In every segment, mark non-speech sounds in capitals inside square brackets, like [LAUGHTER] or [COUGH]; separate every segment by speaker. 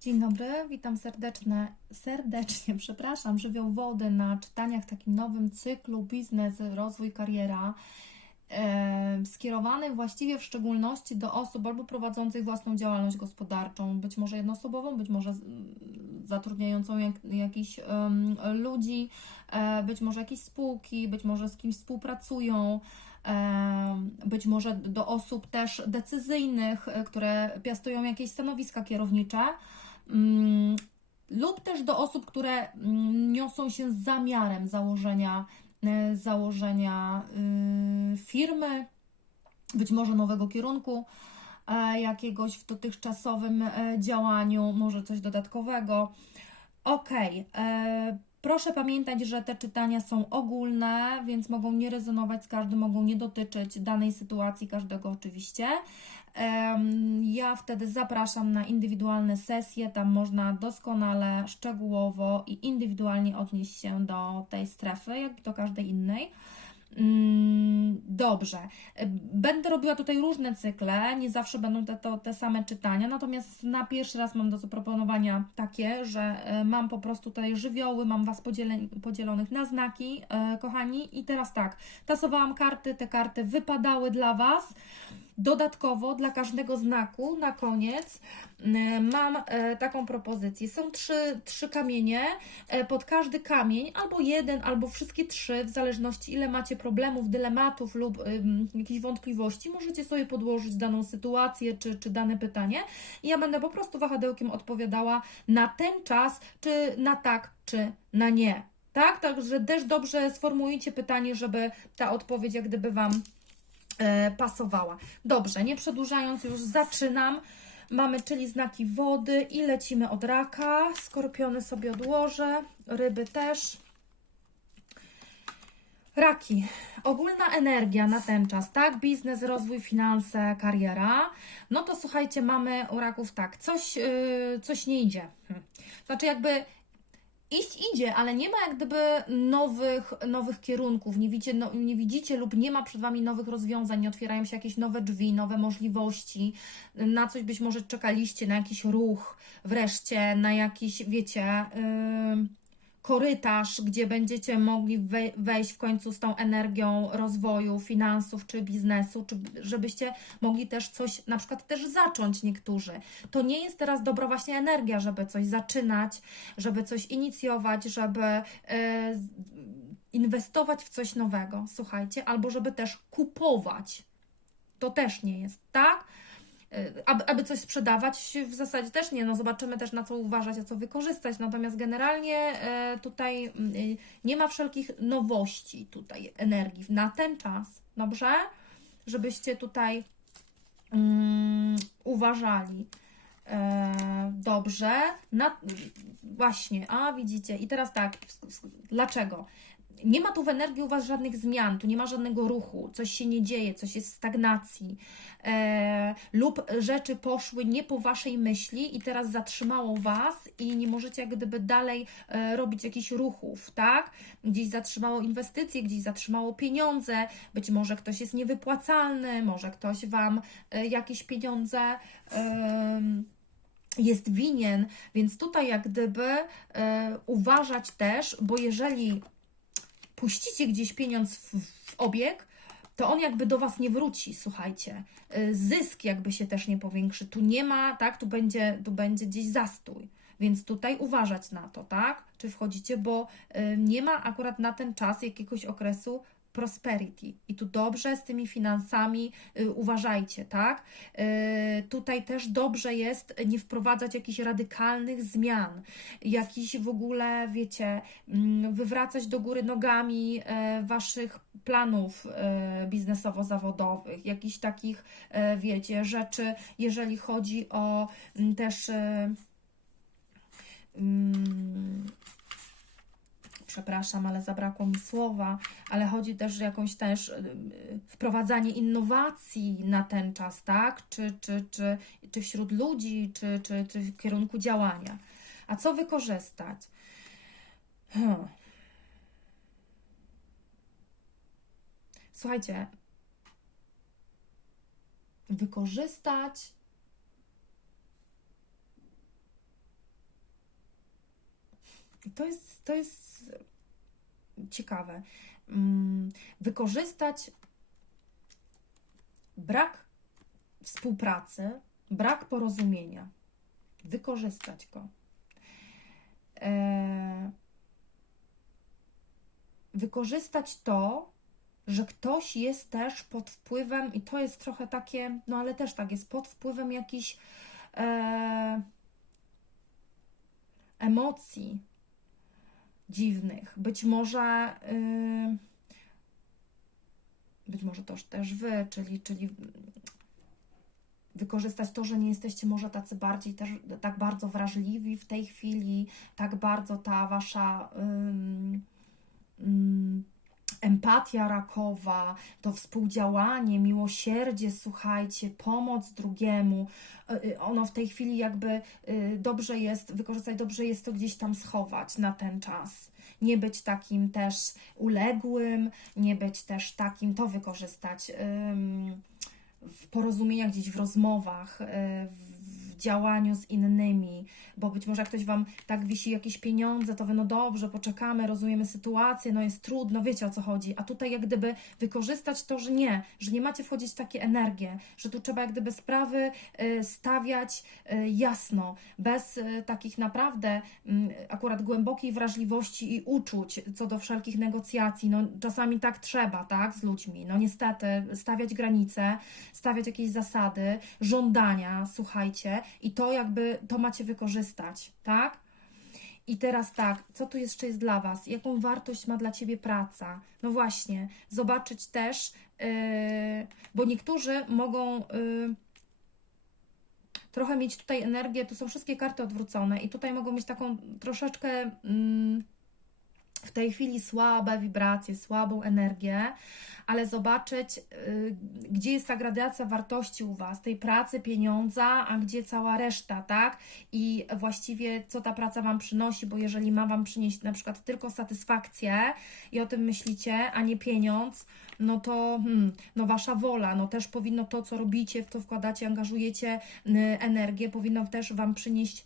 Speaker 1: Dzień dobry, witam serdeczne, serdecznie, [LAUGHS] przepraszam, żywioł wody na czytaniach w takim nowym cyklu Biznes, Rozwój, Kariera. E, właściwie w szczególności do osób albo prowadzących własną działalność gospodarczą, być może jednoosobową, być może z- zatrudniającą jak, jakichś em, ludzi, e, być może jakieś spółki, być może z kimś współpracują, być może do osób też decyzyjnych, e, które piastują jakieś stanowiska kierownicze mm, lub też do osób, które mm, niosą się z zamiarem założenia, e, założenia y, firmy, być może nowego kierunku e, jakiegoś w dotychczasowym e, działaniu, może coś dodatkowego. Okej, e, proszę pamiętać, że te czytania są ogólne, więc mogą nie rezonować z każdym, mogą nie dotyczyć danej sytuacji każdego oczywiście. Ja wtedy zapraszam na indywidualne sesje, tam można doskonale, szczegółowo i indywidualnie odnieść się do tej strefy, jak do każdej innej. Mm, Dobrze. Będę robiła tutaj różne cykle, nie zawsze będą te, to, te same czytania, natomiast na pierwszy raz mam do zaproponowania takie, że e, mam po prostu tutaj żywioły, mam Was podzielonych na znaki, e, kochani, i teraz tak, tasowałam karty, te karty wypadały dla Was. Dodatkowo dla każdego znaku na koniec e, mam e, taką propozycję. Są trzy, trzy kamienie. E, Pod każdy kamień albo jeden, albo wszystkie trzy, w zależności ile macie problemów, dylematów lub ym, jakichś wątpliwości, możecie sobie podłożyć daną sytuację czy, czy dane pytanie. I ja będę po prostu wahadełkiem odpowiadała na ten czas, czy na tak, czy na nie. Tak? Także też dobrze sformułujcie pytanie, żeby ta odpowiedź jak gdyby Wam pasowała. Dobrze, nie przedłużając, już zaczynam. Mamy czyli znaki wody i lecimy od raka. Skorpiony sobie odłożę, ryby też. Raki. Ogólna energia na ten czas, tak? Biznes, rozwój, finanse, kariera. No to słuchajcie, mamy u raków tak, coś, yy, coś nie idzie. Hm. Znaczy jakby iść idzie, ale nie ma jak gdyby nowych, nowych kierunków, nie widzicie, no, nie widzicie lub nie ma przed Wami nowych rozwiązań, nie otwierają się jakieś nowe drzwi, nowe możliwości, na coś być może czekaliście, na jakiś ruch wreszcie, na jakiś, wiecie, yy, korytarz, gdzie będziecie mogli wej- wejść w końcu z tą energią rozwoju finansów czy biznesu, czy żebyście mogli też coś, na przykład też zacząć niektórzy. To nie jest teraz dobra właśnie energia, żeby coś zaczynać, żeby coś inicjować, żeby e, inwestować w coś nowego, słuchajcie, albo żeby też kupować. To też nie jest, tak? Y, aby, aby coś sprzedawać, w zasadzie też nie. No zobaczymy też na co uważać, a co wykorzystać. Natomiast generalnie e, tutaj y, nie ma wszelkich nowości tutaj energii na ten czas. Dobrze? Żebyście tutaj mm, uważali. Dobrze. Na, właśnie, a widzicie. I teraz tak, dlaczego? Nie ma tu w energii u Was żadnych zmian, tu nie ma żadnego ruchu, coś się nie dzieje, coś jest w stagnacji, e, lub rzeczy poszły nie po Waszej myśli i teraz zatrzymało Was i nie możecie jak gdyby dalej e, robić jakichś ruchów, tak? Gdzieś zatrzymało inwestycje, gdzieś zatrzymało pieniądze, być może ktoś jest niewypłacalny, może ktoś Wam e, jakieś pieniądze. em, jest winien, więc tutaj jak gdyby e, uważać też, bo jeżeli puścicie gdzieś pieniądz w, w obieg, to on jakby do Was nie wróci, słuchajcie. Y, Zysk jakby się też nie powiększy. Tu nie ma, tak, tu będzie, tu będzie gdzieś zastój. Więc tutaj uważać na to, tak? Czy wchodzicie, bo y, nie ma akurat na ten czas jakiegoś okresu prosperity. I tu dobrze z tymi finansami y, uważajcie, tak? Y, tutaj też dobrze jest nie wprowadzać jakichś radykalnych zmian, jakichś w ogóle, wiecie, mm, wywracać do góry nogami e, waszych planów e, biznesowo-zawodowych, jakichś takich, e, wiecie, rzeczy, jeżeli chodzi o mm, też. e, mm, przepraszam, ale zabrakło mi słowa, ale chodzi też o jakąś też y, y, wprowadzanie innowacji na ten czas, tak? Czy, czy, czy, czy wśród ludzi, czy, czy, czy w kierunku działania. A co wykorzystać? Hmm. Słuchajcie, wykorzystać To jest, to jest ciekawe. Mm, Wykorzystać brak współpracy, brak porozumienia. Wykorzystać go. E, wykorzystać to, że ktoś jest też pod wpływem, i to jest trochę takie, no ale też tak, jest pod wpływem jakichś e, emocji dziwnych. Być może, y, być może to też wy, czyli, czyli wykorzystać to, że nie jesteście może tacy bardziej też tak bardzo wrażliwi w tej chwili, tak bardzo ta wasza empatia rakowa, to współdziałanie, miłosierdzie, słuchajcie, pomoc drugiemu, y, y, ono w tej chwili jakby y, dobrze jest wykorzystać, dobrze jest to gdzieś tam schować na ten czas. Nie być takim też uległym, nie być też takim, to wykorzystać w porozumieniach, gdzieś w rozmowach, w działaniu z innymi, bo być może jak ktoś Wam tak wisi jakieś pieniądze, to Wy no dobrze, poczekamy, rozumiemy sytuację, no jest trudno, wiecie o co chodzi, a tutaj jak gdyby wykorzystać to, że nie, że nie macie wchodzić w takie energie, że tu trzeba jak gdyby sprawy y, stawiać y, jasno, bez y, takich naprawdę mm, akurat głębokiej wrażliwości i uczuć co do wszelkich negocjacji, no czasami tak trzeba, tak, z ludźmi, no niestety, stawiać granice, stawiać jakieś zasady, żądania, słuchajcie, i to jakby, to macie wykorzystać, tak? I teraz tak, co tu jeszcze jest dla Was? Jaką wartość ma dla Ciebie praca? No właśnie, zobaczyć też, yy, bo niektórzy mogą yy, trochę mieć tutaj energię, to są wszystkie karty odwrócone i tutaj mogą mieć taką troszeczkę mm, w tej chwili słabe wibracje, słabą energię, ale zobaczyć, y, gdzie jest ta gradacja wartości u Was, tej pracy, pieniądza, a gdzie cała reszta, tak? I właściwie co ta praca Wam przynosi, bo jeżeli ma Wam przynieść na przykład tylko satysfakcję i o tym myślicie, a nie pieniądz, no to hmm, no Wasza wola, no też powinno to, co robicie, w to wkładacie, angażujecie y, energię, powinno też Wam przynieść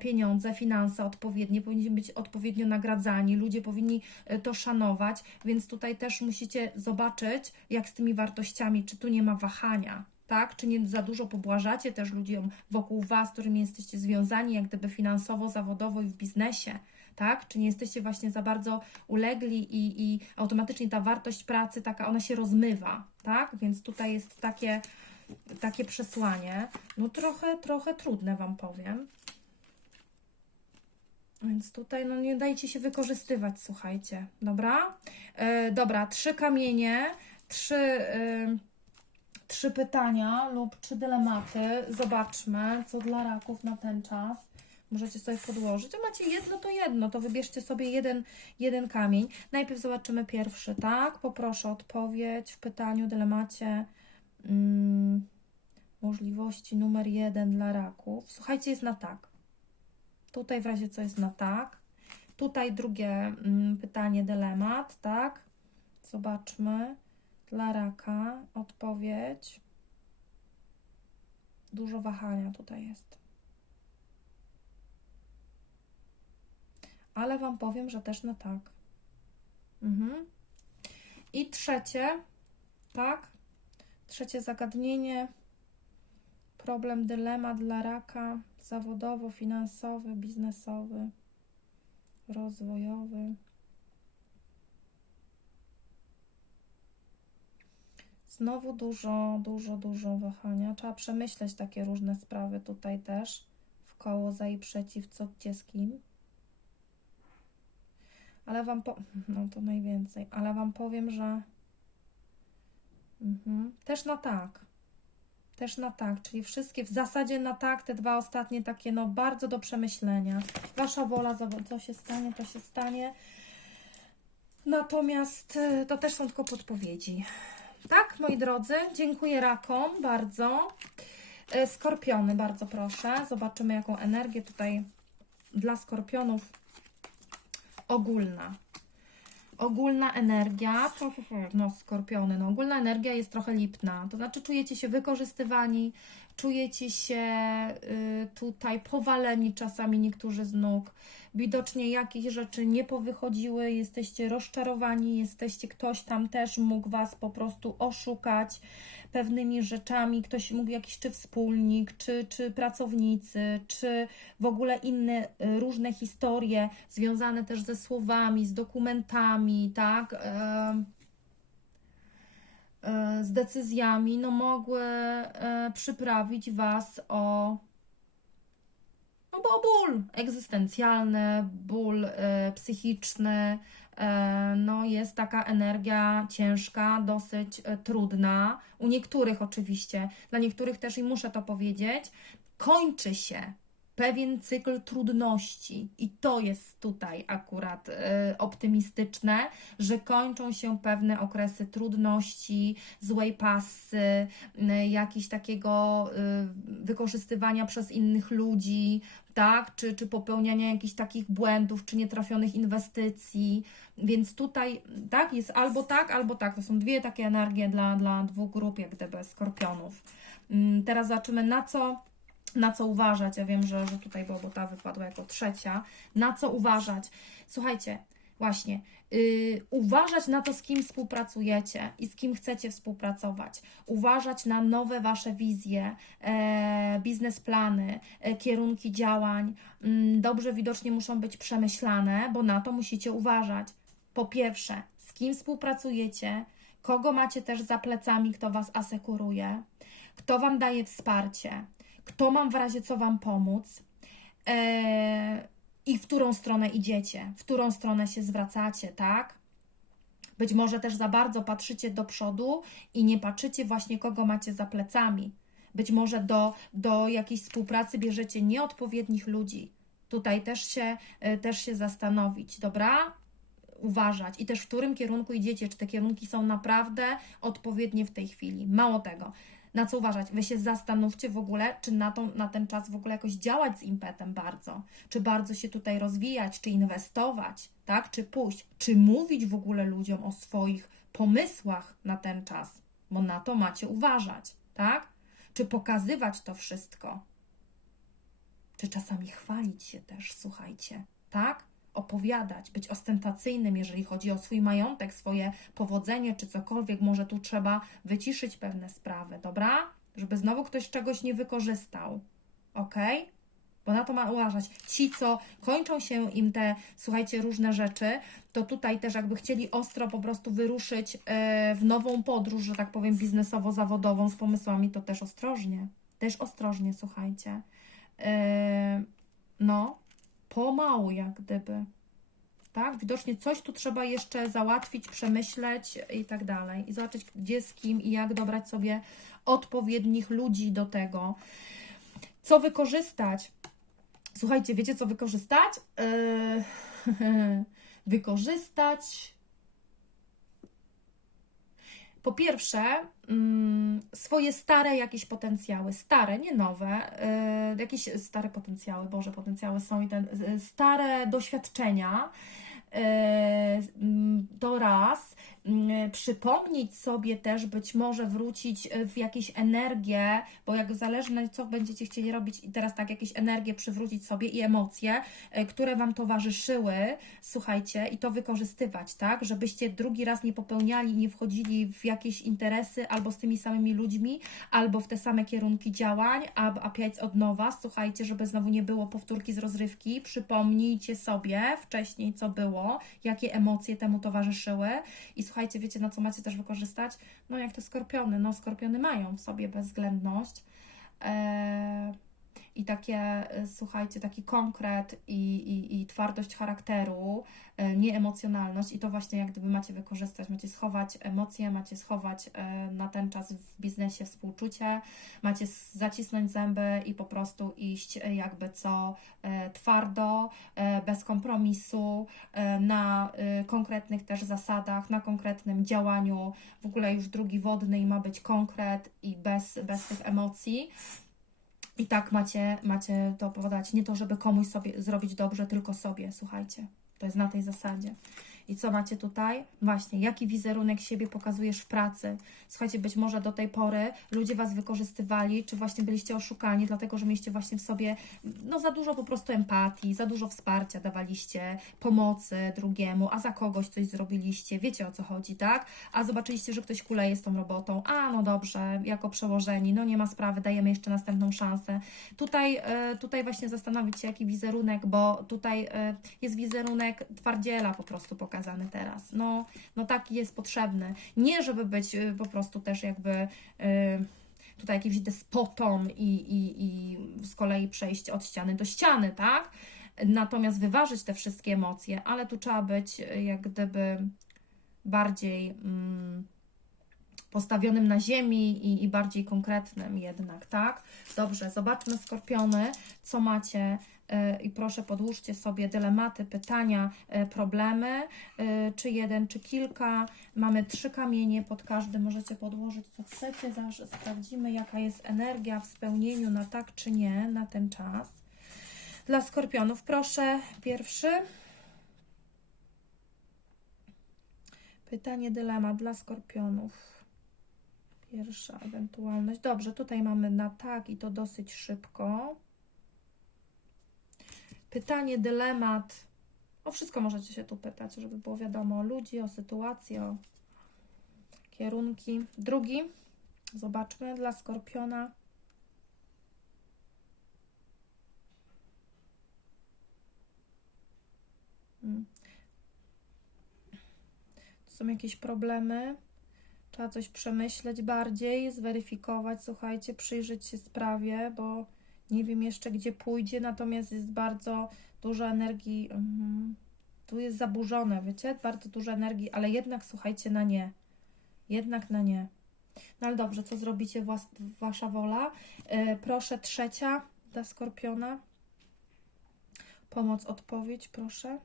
Speaker 1: pieniądze, finanse odpowiednie, powinni być odpowiednio nagradzani, ludzie powinni e, to szanować, więc tutaj też musicie zobaczyć, jak z tymi wartościami, czy tu nie ma wahania, tak? Czy nie za dużo pobłażacie też ludziom wokół Was, z którymi jesteście związani, jak gdyby finansowo, zawodowo i w biznesie, tak? Czy nie jesteście właśnie za bardzo ulegli i, i automatycznie ta wartość pracy, taka, ona się rozmywa, tak? Więc tutaj jest takie, takie przesłanie, no trochę, trochę trudne Wam powiem. Więc tutaj no nie dajcie się wykorzystywać, słuchajcie, dobra? E, dobra, trzy kamienie, trzy, e, trzy pytania lub trzy dylematy. Zobaczmy, co dla raków na ten czas. Możecie sobie podłożyć. A macie jedno, to jedno, to wybierzcie sobie jeden, jeden kamień. Najpierw zobaczymy pierwszy, tak? Poproszę odpowiedź w pytaniu, dylemacie. Mm, możliwości numer jeden dla raków. Słuchajcie, jest na tak. Tutaj w razie co jest na tak. Tutaj drugie mm, pytanie, dylemat, tak? Zobaczmy. Dla raka odpowiedź. Dużo wahania tutaj jest. Ale Wam powiem, że też na tak. Mhm. I trzecie, tak? Trzecie zagadnienie. Problem, dylemat dla raka zawodowo, finansowy, biznesowy, rozwojowy. Znowu dużo, dużo, dużo wahania. Trzeba przemyśleć takie różne sprawy tutaj też. W koło, za i przeciw, co gdzie z kim. Ale Wam po... [LAUGHS] No to najwięcej. Ale Wam powiem, że... Też na tak. Też na tak, czyli wszystkie w zasadzie na tak, te dwa ostatnie takie, no bardzo do przemyślenia. Wasza wola, co się stanie, to się stanie. Natomiast y, to też są tylko podpowiedzi. Tak, moi drodzy, dziękuję rakom bardzo. Y, Skorpiony, bardzo proszę. Zobaczymy, jaką energię tutaj dla skorpionów ogólna ogólna energia, no skorpiony, no ogólna energia jest trochę lipna, to znaczy czujecie się wykorzystywani, czujecie się y, tutaj powaleni czasami niektórzy z nóg. Widocznie jakieś rzeczy nie powychodziły, jesteście rozczarowani, jesteście, ktoś tam też mógł Was po prostu oszukać pewnymi rzeczami, ktoś mógł jakiś czy wspólnik, czy, czy pracownicy, czy w ogóle inne y, różne historie związane też ze słowami, z dokumentami, tak? E, z decyzjami, no mogły e, przyprawić Was o, no bo o ból egzystencjalny, ból e, psychiczny, no jest taka energia ciężka, dosyć trudna, u niektórych oczywiście, dla niektórych też i muszę to powiedzieć, kończy się pewien cykl trudności. I to jest tutaj akurat e, optymistyczne, że kończą się pewne okresy trudności, złej pasy, y, jakiś takiego y, wykorzystywania przez innych ludzi, tak, czy, czy popełniania jakichś takich błędów, czy nietrafionych inwestycji, więc tutaj tak, jest albo tak, albo tak, to są dwie takie energie dla, dla dwóch grup, jak gdyby skorpionów. Mm, Teraz zobaczymy na co na co uważać. Ja wiem, że, że tutaj Bobota wypadła jako trzecia. Na co uważać? Słuchajcie, właśnie, yy, uważać na to, z kim współpracujecie i z kim chcecie współpracować. Uważać na nowe Wasze wizje, e, biznesplany, e, kierunki działań. Mm, dobrze widocznie muszą być przemyślane, bo na to musicie uważać. Po pierwsze, z kim współpracujecie, kogo macie też za plecami, kto Was asekuruje, kto Wam daje wsparcie, kto mam w razie co Wam pomóc e, i w którą stronę idziecie, w którą stronę się zwracacie, tak? Być może też za bardzo patrzycie do przodu i nie patrzycie właśnie kogo macie za plecami. Być może do, do jakiejś współpracy bierzecie nieodpowiednich ludzi. Tutaj też się, e, też się zastanowić, dobra? Uważać i też w którym kierunku idziecie, czy te kierunki są naprawdę odpowiednie w tej chwili. Mało tego, na co uważać? Wy się zastanówcie w ogóle, czy na, tą, na ten czas w ogóle jakoś działać z impetem bardzo, czy bardzo się tutaj rozwijać, czy inwestować, tak? Czy pójść, czy mówić w ogóle ludziom o swoich pomysłach na ten czas, bo na to macie uważać, tak? Czy pokazywać to wszystko, czy czasami chwalić się też, słuchajcie, tak? Opowiadać, być ostentacyjnym, jeżeli chodzi o swój majątek, swoje powodzenie czy cokolwiek. Może tu trzeba wyciszyć pewne sprawy, dobra? Żeby znowu ktoś czegoś nie wykorzystał, ok? Bo na to ma uważać. Ci, co kończą się im te, słuchajcie, różne rzeczy, to tutaj też jakby chcieli ostro po prostu wyruszyć e, w nową podróż, że tak powiem, biznesowo-zawodową z pomysłami, to też ostrożnie. Też ostrożnie, słuchajcie. No, pomału jak gdyby. Tak? Widocznie coś tu trzeba jeszcze załatwić, przemyśleć i tak dalej. I zobaczyć, gdzie, z kim i jak dobrać sobie odpowiednich ludzi do tego. Co wykorzystać? Słuchajcie, wiecie co wykorzystać? Yy, [LAUGHS] wykorzystać. Po pierwsze, mm, swoje stare jakieś potencjały, stare, nie nowe, yy, jakieś stare potencjały, Boże, potencjały są i ten, y, stare doświadczenia, yy, mm, to raz, przypomnieć sobie też, być może wrócić y, w jakieś energię, bo jak zależy na co będziecie chcieli robić i teraz tak, jakieś energię przywrócić sobie i emocje, y, które Wam towarzyszyły, słuchajcie, i to wykorzystywać, tak, żebyście drugi raz nie popełniali, nie wchodzili w jakieś interesy albo z tymi samymi ludźmi, albo w te same kierunki działań, a, a od nowa, słuchajcie, żeby znowu nie było powtórki z rozrywki, przypomnijcie sobie wcześniej, co było, jakie emocje temu towarzyszyły i słuchajcie, wiecie, na co macie też wykorzystać? No jak te skorpiony, no skorpiony mają w sobie bezwzględność, Eee, i takie, e, słuchajcie, taki konkret i, i, i twardość charakteru, e, nieemocjonalność i to właśnie jak gdyby macie wykorzystać, macie schować emocje, macie schować e, na ten czas w biznesie współczucie, macie zacisnąć zęby i po prostu iść jakby co twardo, bez kompromisu, na konkretnych też zasadach, na konkretnym działaniu, w ogóle już drugi wodny i ma być konkret i bez, bez tych emocji. I tak macie, macie to opowiadać. Nie to, żeby komuś sobie zrobić dobrze, tylko sobie, słuchajcie. To jest na tej zasadzie. I co macie tutaj? Właśnie, jaki wizerunek siebie pokazujesz w pracy? Słuchajcie, być może do tej pory ludzie Was wykorzystywali, czy właśnie byliście oszukani, dlatego że mieliście właśnie w sobie no, za dużo po prostu empatii, za dużo wsparcia dawaliście, pomocy drugiemu, a za kogoś coś zrobiliście, wiecie o co chodzi, tak? A zobaczyliście, że ktoś kuleje z tą robotą, a no dobrze, jako przełożeni, no nie ma sprawy, dajemy jeszcze następną szansę. Tutaj, e, tutaj właśnie zastanowić się, jaki wizerunek, bo tutaj e, jest wizerunek twardziela po prostu pokazany teraz. No, no taki jest potrzebny. Nie, żeby być e, po prostu też jakby e, tutaj jakimś despotą i, i, i z kolei przejść od ściany do ściany, tak? Natomiast wyważyć te wszystkie emocje, ale tu trzeba być e, jak gdyby bardziej mm, postawionym na ziemi i, i bardziej konkretnym jednak, tak? Dobrze, zobaczmy skorpiony, co macie i proszę podłóżcie sobie dylematy, pytania, e, problemy, e, czy jeden, czy kilka. Mamy trzy kamienie, pod każdy możecie podłożyć co chcecie, zaraz sprawdzimy jaka jest energia w spełnieniu na tak czy nie na ten czas. Dla skorpionów proszę pierwszy. Pytanie, dylemat dla skorpionów. Pierwsza ewentualność. Dobrze, tutaj mamy na tak i to dosyć szybko. Pytanie, dylemat. O wszystko możecie się tu pytać, żeby było wiadomo o ludzi, o sytuację, o kierunki. Drugi, zobaczmy dla skorpiona. Mm. To są jakieś problemy. Trzeba coś przemyśleć bardziej, zweryfikować, słuchajcie, przyjrzeć się sprawie, bo nie wiem jeszcze gdzie pójdzie, natomiast jest bardzo dużo energii. mhm. Tu jest zaburzone, wiecie, bardzo dużo energii, ale jednak słuchajcie na nie. Jednak na nie. No ale dobrze, co zrobicie, włas, wasza wola. E, proszę, trzecia dla skorpiona. Pomoc, odpowiedź, proszę.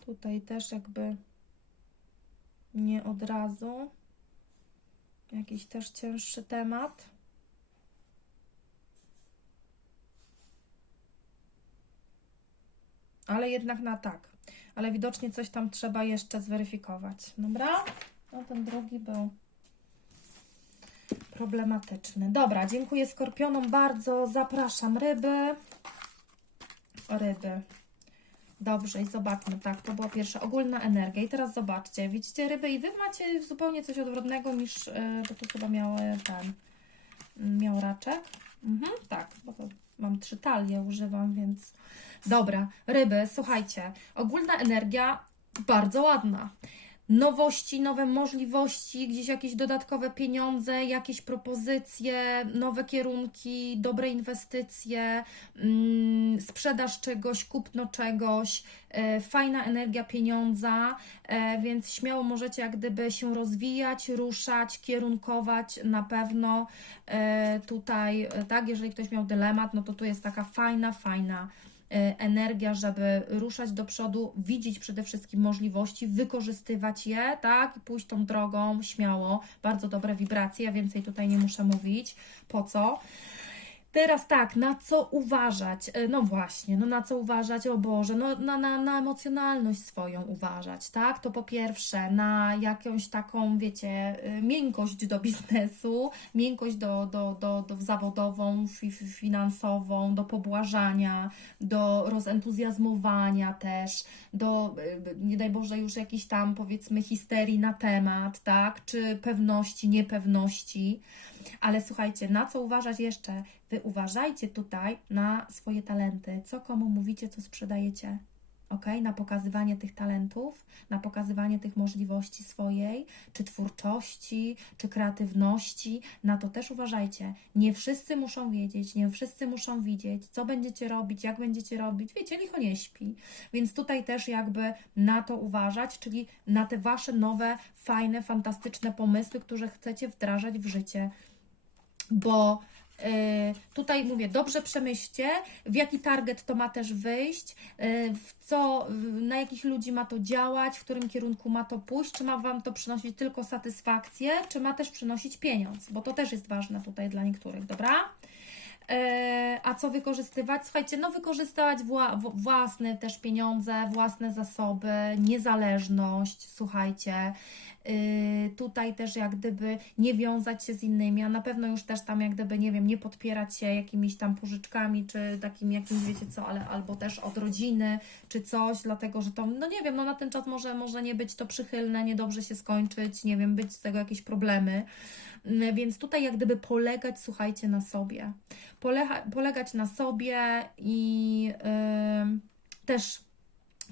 Speaker 1: Tutaj też jakby nie od razu. Jakiś też cięższy temat. Ale jednak na tak. Ale widocznie coś tam trzeba jeszcze zweryfikować. Dobra? No ten drugi był problematyczny. Dobra, dziękuję skorpionom bardzo. Zapraszam ryby. Ryby. Dobrze, i zobaczmy, tak, to była pierwsza ogólna energia. I teraz zobaczcie, widzicie ryby i wy macie zupełnie coś odwrotnego niż, yy, bo chyba miał yy, ten, mm, miał raczek. Mhm, tak, bo to mam trzy talie, używam, więc dobra. Ryby, słuchajcie, ogólna energia bardzo ładna. Nowości, nowe możliwości, gdzieś jakieś dodatkowe pieniądze, jakieś propozycje, nowe kierunki, dobre inwestycje, mm, sprzedaż czegoś, kupno czegoś, e, fajna energia pieniądza, e, więc śmiało możecie jak gdyby się rozwijać, ruszać, kierunkować na pewno e, tutaj, tak, jeżeli ktoś miał dylemat, no to tu jest taka fajna, fajna energia, żeby ruszać do przodu, widzieć przede wszystkim możliwości, wykorzystywać je, tak, i pójść tą drogą śmiało. Bardzo dobre wibracje, ja więcej tutaj nie muszę mówić. Po co? Teraz tak, na co uważać? E, No właśnie, no na co uważać? O Boże, no na, na, na emocjonalność swoją uważać, tak? To po pierwsze, na jakąś taką, wiecie, y, miękkość do biznesu, miękkość do, do, do, do zawodową, fi, fi- finansową, do pobłażania, do rozentuzjazmowania też, do, y, nie daj Boże, już jakiejś tam, powiedzmy, histerii na temat, tak? Czy pewności, niepewności. Ale słuchajcie, na co uważać jeszcze? Wy uważajcie tutaj na swoje talenty. Co komu mówicie, co sprzedajecie. Ok? Na pokazywanie tych talentów, na pokazywanie tych możliwości swojej, czy twórczości, czy kreatywności. Na to też uważajcie. Nie wszyscy muszą wiedzieć, nie wszyscy muszą widzieć, co będziecie robić, jak będziecie robić. Wiecie, licho nie śpi. Więc tutaj też jakby na to uważać, czyli na te wasze nowe, fajne, fantastyczne pomysły, które chcecie wdrażać w życie bo tutaj mówię, dobrze przemyślcie, w jaki target to ma też wyjść, y, w co, y, na jakich ludzi ma to działać, w którym kierunku ma to pójść, czy ma Wam to przynosić tylko satysfakcję, czy ma też przynosić pieniądz, bo to też jest ważne tutaj dla niektórych, dobra? E, A co wykorzystywać? Słuchajcie, no wykorzystywać wła, własne też pieniądze, własne zasoby, niezależność, słuchajcie. Y, Tutaj też jak gdyby nie wiązać się z innymi, a na pewno już też tam jak gdyby, nie wiem, nie podpierać się jakimiś tam pożyczkami, czy takim jakimś, wiecie co, ale albo też od rodziny, czy coś, dlatego, że to, no nie wiem, no na ten czas może, może nie być to przychylne, niedobrze się skończyć, nie wiem, być z tego jakieś problemy. Mm, Więc tutaj jak gdyby polegać, słuchajcie, na sobie. Polecha, polegać na sobie i ym, też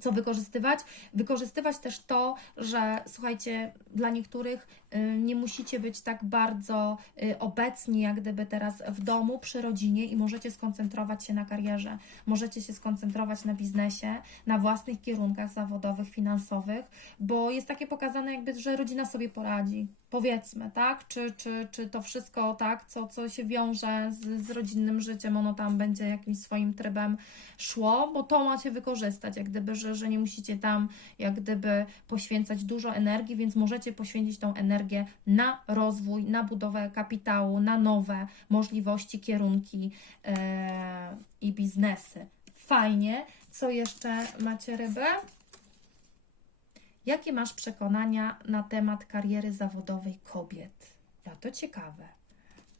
Speaker 1: co wykorzystywać? Wykorzystywać też to, że słuchajcie, dla niektórych y, nie musicie być tak bardzo y, obecni, jak gdyby teraz w domu, przy rodzinie i możecie skoncentrować się na karierze, możecie się skoncentrować na biznesie, na własnych kierunkach zawodowych, finansowych, bo jest takie pokazane, jakby, że rodzina sobie poradzi. Powiedzmy, tak? Czy, czy, czy to wszystko, tak, co, co się wiąże z, z rodzinnym życiem, ono tam będzie jakimś swoim trybem szło, bo to macie wykorzystać, jak gdyby, że, że nie musicie tam jak gdyby poświęcać dużo energii, więc możecie poświęcić tą energię na rozwój, na budowę kapitału, na nowe możliwości, kierunki e, i biznesy. Fajnie. Co jeszcze macie rybę? Jakie masz przekonania na temat kariery zawodowej kobiet? Ja to ciekawe.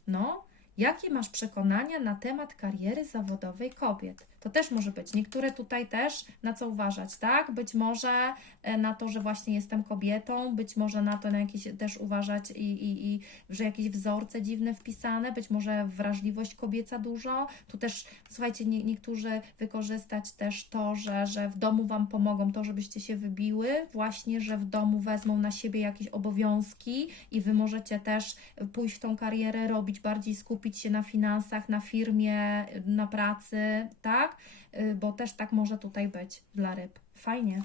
Speaker 1: No, jakie masz przekonania na temat kariery zawodowej kobiet? To też może być. Niektóre tutaj też na co uważać, tak? Być może e, na to, że właśnie jestem kobietą, być może na to, na jakieś też uważać i, i, i że jakieś wzorce dziwne wpisane, być może wrażliwość kobieca dużo. Tu też, słuchajcie, nie, niektórzy wykorzystać też to, że, że w domu Wam pomogą, to, żebyście się wybiły, właśnie, że w domu wezmą na siebie jakieś obowiązki i Wy możecie też pójść w tą karierę, robić bardziej, skupić się na finansach, na firmie, na pracy, tak? Y, Bo też tak może tutaj być dla ryb. Fajnie.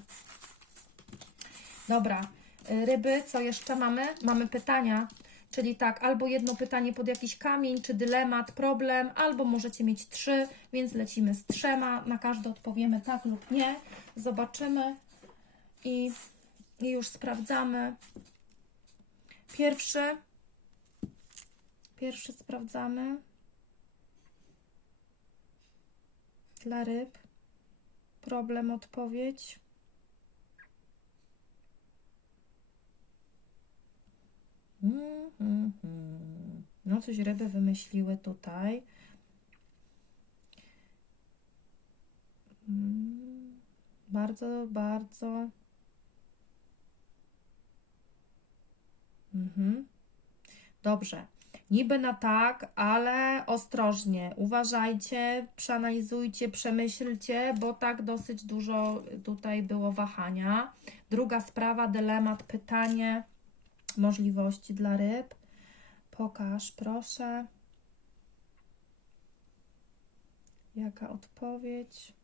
Speaker 1: Dobra, y, ryby, co jeszcze mamy? Mamy pytania. Czyli tak, albo jedno pytanie pod jakiś kamień, czy dylemat, problem, albo możecie mieć trzy, więc lecimy z trzema. Na każde odpowiemy tak lub nie. Zobaczymy i, i już sprawdzamy. Pierwszy. Pierwszy sprawdzamy. Dla ryb. Problem, odpowiedź. No, coś ryby wymyśliły tutaj. Mm, Bardzo, bardzo. Mhm. Dobrze. Niby na tak, ale ostrożnie. Uważajcie, przeanalizujcie, przemyślcie, bo tak dosyć dużo tutaj było wahania. Druga sprawa, dylemat, pytanie, możliwości dla ryb. Pokaż, proszę. Jaka odpowiedź?